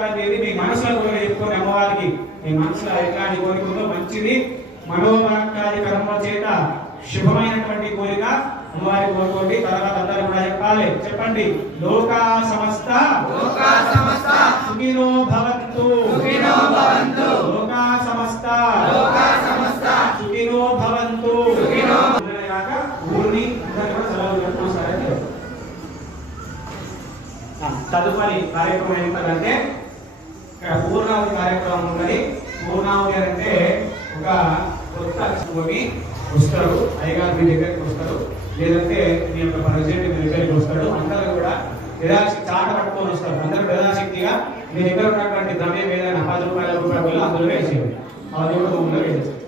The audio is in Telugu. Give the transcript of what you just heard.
కోరుకుంటారని చెప్పి మీ మనసులో కూడా చెప్పుకొని అమ్మవారికి మీ మనసులో ఎట్లాంటి కోరికలో మంచిది మనోమాకాది కర్మ చేత శుభమైనటువంటి కోరిక అమ్మవారి కోరుకోండి. తర్వాత అందరూ కూడా చెప్పాలి. చెప్పండి. లోకా సమస్త. లోకా సమస్త. సుఖినో భవంతు. సుఖినో భవంతు. లోకా సమస్త. లోకా సమస్త. సుఖినో భవంతు. సుఖినో ఊరిని తదుపరి కార్యక్రమం ఏంటంటే ఇక్కడ పూర్ణావతి కార్యక్రమం ఉన్నది. పూర్ణావతి అంటే ఒక కొత్త స్వామి వస్తారు అయ్యగారు మీ దగ్గరికి వస్తారు లేదంటే మీ యొక్క ప్రెసిడెంట్ మీ దగ్గరికి వస్తాడు. అందరూ కూడా యథాశక్తి చాట పట్టుకొని వస్తారు. అందరూ యథాశక్తిగా మీ దగ్గర ఉన్నటువంటి ద్రవ్యం ఏదైనా పది రూపాయల రూపాయలు అందులో వేసేయండి. ఆ దేవుడు అందులో వేసేస్తారు